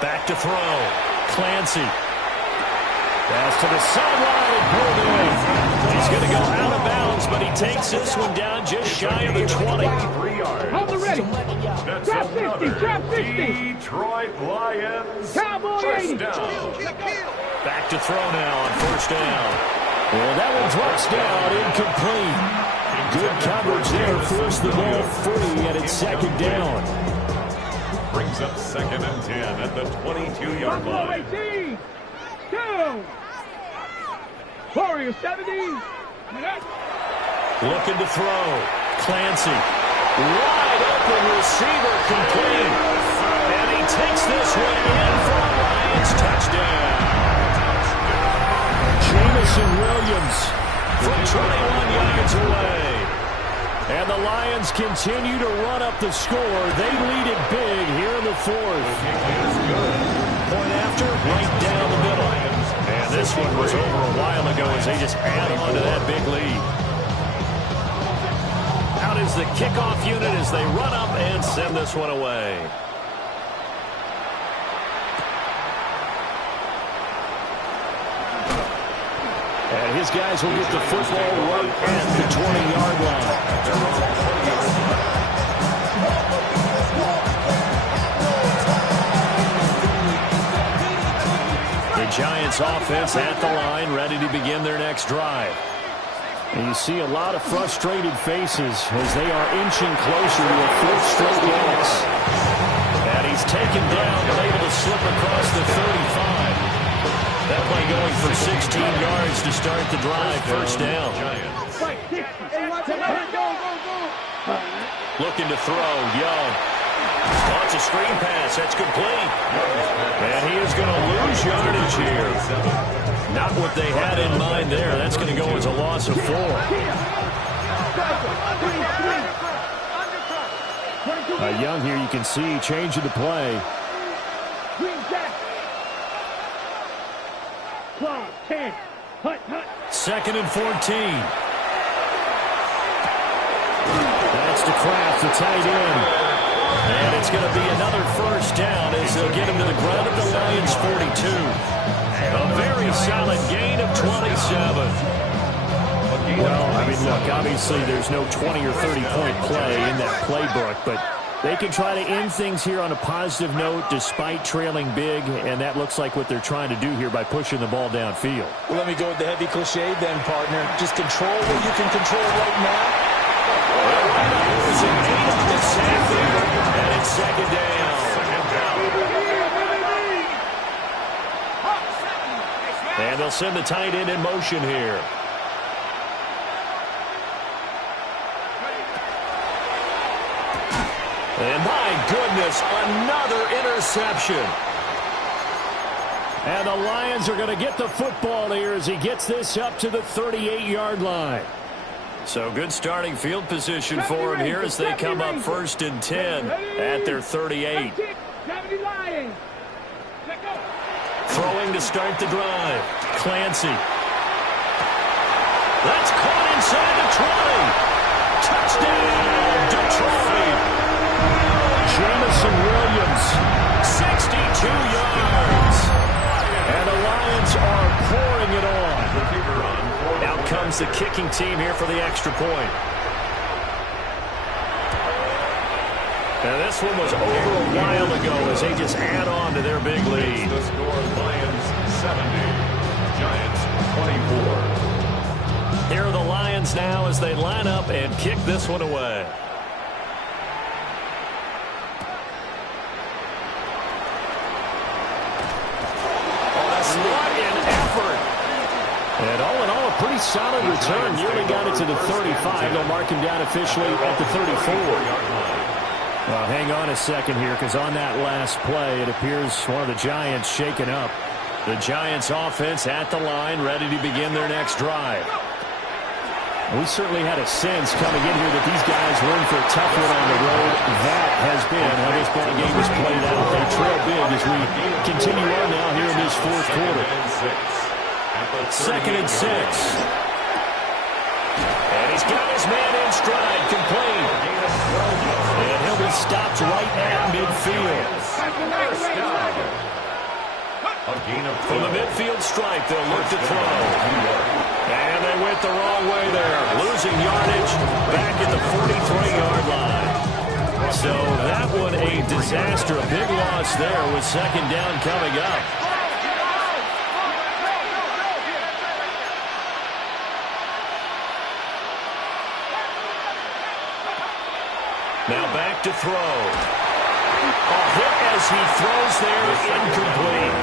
Back to throw. Clancy. Pass to the sideline and pulled in. He's going to go out of bounds, but he takes this one down just shy of the 20. Hold it ready. That's Trap 50, trap 50. Detroit Lions. Cowboy First 80. down. Back to throw now on 1st down. Well, that one drops down, incomplete. Good coverage there, forced the ball free, and it's 2nd down. Brings up 2nd and 10 at the 22-yard line. 18. 2. Warrior 70. Looking to throw. Clancy. Wide open receiver complete. And he takes this one in for a Lions touchdown. Jamison Williams from 21 yards away. And the Lions continue to run up the score. They lead it big here in the 4th. Point after, right down the middle. And this one was over a while ago as they just add on to that big lead. Out is the kickoff unit as they run up and send this one away. And his guys will get the football right at the 20-yard line. The Giants offense at the line, ready to begin their next drive. And you see a lot of frustrated faces as they are inching closer to a 4th straight loss. And he's taken down but able to slip across the 35. That play going for 16 yards to start the drive. 1st down. Looking to throw. Young. Launch a screen pass. That's complete. And he is going to lose yardage here. Not what they had in mind there. That's going to go as a loss of 4. Young here, you can see changing the play. 2nd and 14. That's to Kraft, the tight end. And it's going to be another first down as they'll get him to the ground at the Lions' 42. A very solid gain of 27. Well, I mean, look, obviously there's no 20 or 30-point play in that playbook, but they can try to end things here on a positive note despite trailing big, and that looks like what they're trying to do here by pushing the ball downfield. Well, let me go with the heavy cliche then, partner. Just control what you can control right now. Losing 8 on the sack there, and it's second down. And they'll send the tight end in motion here. And my goodness, another interception. And the Lions are going to get the football here as he gets this up to the 38-yard line. So good starting field position for him here as they come up 1st and 10 at their 38. Throwing to start the drive. Clancy. That's caught inside the 20. Touchdown, Detroit. Jamison Williams. 62 yards. And the Lions are pouring it on. Out comes the kicking team here for the extra point. Now this one was over a while ago as they just add on to their big lead. The score, Lions 70, Giants 24. Here are the Lions now as they line up and kick this one away. What an effort. And all in all, a pretty solid return. Nearly got it to the 35. They'll mark him down officially at the 34. Well, hang on a second here, because on that last play, it appears one of the Giants shaken up. The Giants offense at the line, ready to begin their next drive. We certainly had a sense coming in here that these guys were in for a tough one on the road. That has been how this ball game has played out. They trail big as we continue on now here in this fourth quarter. 2nd and 6. And he's got his man in stride, complete. And he'll be stopped right at midfield. From the midfield stripe, they'll look to throw. And they went the wrong way there. Losing yardage back at the 43-yard line. So that one a disaster. A big loss there with 2nd down coming up. Now back to throw. A hit as he throws there, incomplete.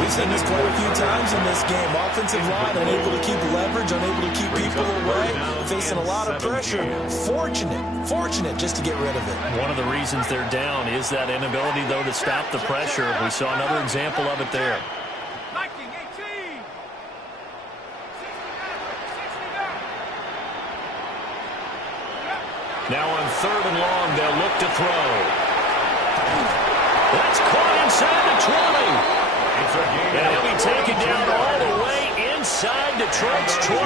We've seen this quite a few times in this game. Offensive line unable to keep leverage, unable to keep people away, facing a lot of pressure. Fortunate just to get rid of it. One of the reasons they're down is that inability, though, to stop the pressure. We saw another example of it there. Now on 3rd and long, they'll look to throw. That's caught inside the 20. And he'll be taken down all the way inside Detroit's 20.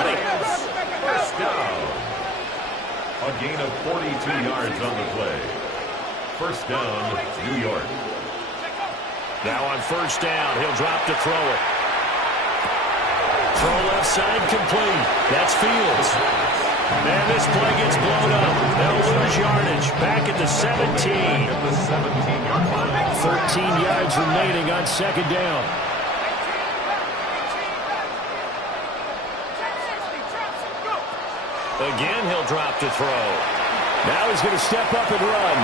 First down. A gain of 42 yards on the play. First down, New York. Now on 1st down, he'll drop to throw it. Throw left side complete. That's Fields. And this play gets blown up. They'll lose yardage. Back at the 17. 13 yards remaining on 2nd down. Again, he'll drop to throw. Now he's going to step up and run.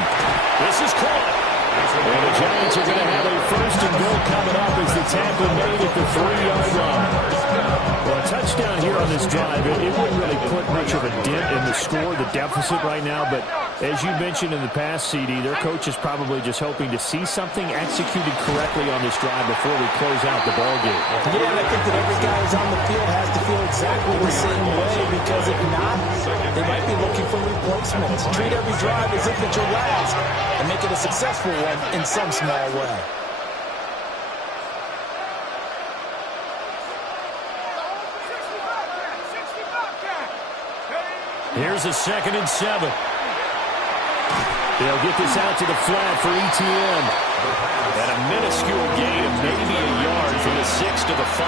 This is caught. And the Giants are going to have a 1st and goal coming up as the tackle made at the 3-yard line. Well, a touchdown here on this drive, it wouldn't really put much of a dent in the score, the deficit right now, but as you mentioned in the past, CD, their coach is probably just hoping to see something executed correctly on this drive before we close out the ball game. Yeah, and I think that every guy who's on the field has to feel exactly the same way, because if not, they might be looking for replacements. Treat every drive as if it's your last and make it a successful one in some small way. Here's a 2nd and 7. They'll get this out to the flat for ETN. And a minuscule gain of maybe a yard from the 6 to the 5.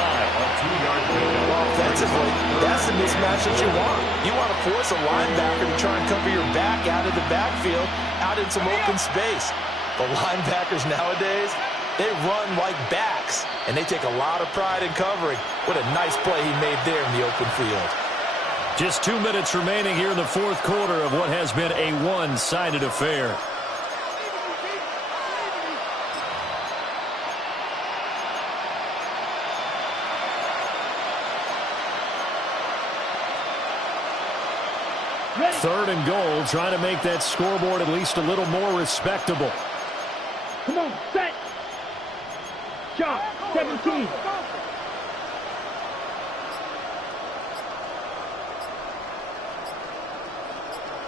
Well, offensively, that's the mismatch that you want. You want to force a linebacker to try and cover your back out of the backfield, out in some open space. The linebackers nowadays, they run like backs, and they take a lot of pride in covering. What a nice play he made there in the open field. Just 2 minutes remaining here in the fourth quarter of what has been a one-sided affair. Third and goal, trying to make that scoreboard at least a little more respectable. Come on, set. Shot, 17.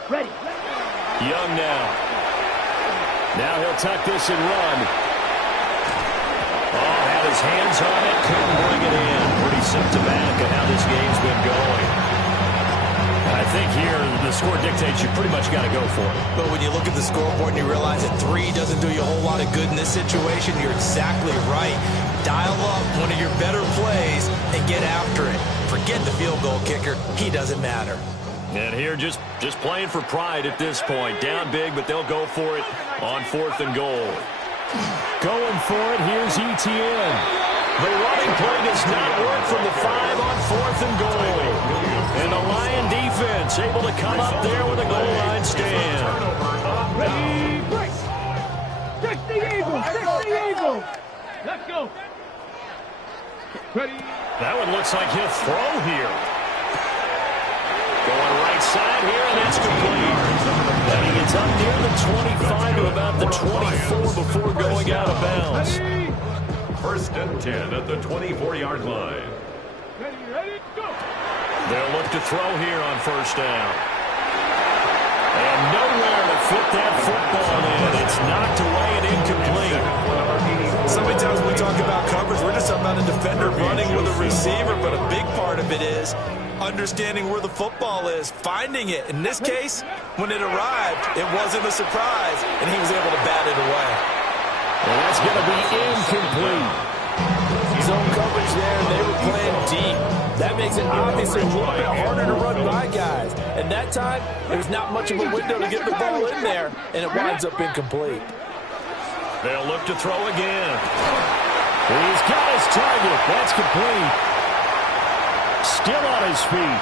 Ready. Young now. Now he'll tuck this and run. Oh, had his hands on it, couldn't bring it in. Pretty symptomatic of how this game's been going. I think here the score dictates you pretty much got to go for it. But when you look at the scoreboard and you realize that 3 doesn't do you a whole lot of good in this situation, you're exactly right. Dial up one of your better plays and get after it. Forget the field goal kicker. He doesn't matter. And here just playing for pride at this point. Down big, but they'll go for it on 4th and goal. Going for it, here's ETN. The running play does not work from the 5 on 4th and goal. And the Lion defense able to come up there with a goal line stand. Ready, break. 60 Eagles, 60 Eagles. Let's go. Ready. That one looks like he'll throw here. Going right side here, and that's complete. And he gets up near the 25 to about the 24 before going out of bounds. First and 10 at the 24-yard line. Ready, go. They'll look to throw here on first down. And nowhere to fit that football in. It's knocked away and incomplete. So many times when we talk about coverage, we're just talking about a defender running with a receiver, but a big part of it is understanding where the football is, finding it. In this case, when it arrived, it wasn't a surprise, and he was able to bat it away. And that's going to be incomplete. Zone coverage there, and they were playing deep. That makes it obviously a little bit harder to run by guys. And that time, there's not much of a window to get the ball in there, and it winds up incomplete. They'll look to throw again. He's got his target. That's complete. Still on his feet.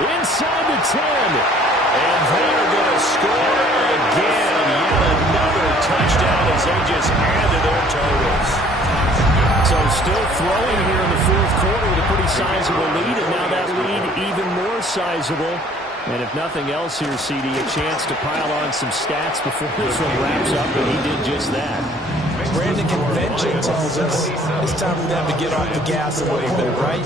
Inside the 10. And they're going to score again. Yet another touchdown as they just add to their totals. So still throwing here in the fourth quarter with a pretty sizable lead, and now that lead even more sizable. And if nothing else here, CD, a chance to pile on some stats before this one wraps up, and he did just that. Brandon, convention tells us it's time for them to get off the gas a little bit, right?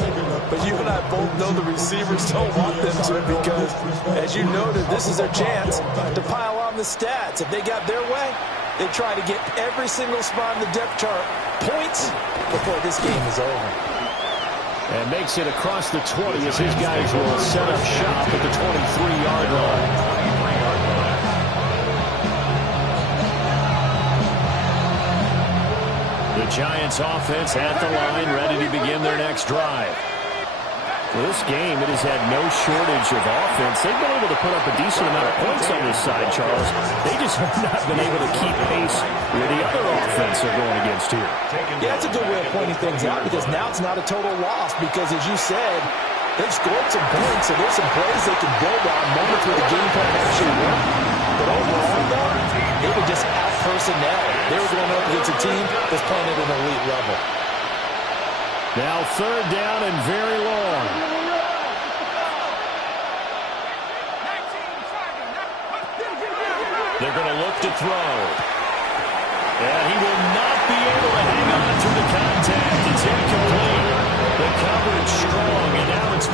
But you and I both know the receivers don't want them to, because, as you noted, this is their chance to pile on the stats. If they got their way, they try to get every single spot in the depth chart points before this game is over. And makes it across the 20 as his guys will set up shop at the 23-yard line. The Giants offense at the line, ready to begin their next drive. For this game, it has had no shortage of offense. They've been able to put up a decent amount of points on this side, Charles. They just have not been able to keep pace with the other offense they're going against here. Yeah, that's a good way of pointing things out, because now it's not a total loss, because, as you said, they've scored some points, so there's some plays they can build on, moments where the game plan actually worked. But overall, though, they were just out-personnel. They were going up against a team that's playing at an elite level. Now third down and very long. They're going to look to throw. And he will not be able to hang on through the contact. It's incomplete. The coverage strong, and now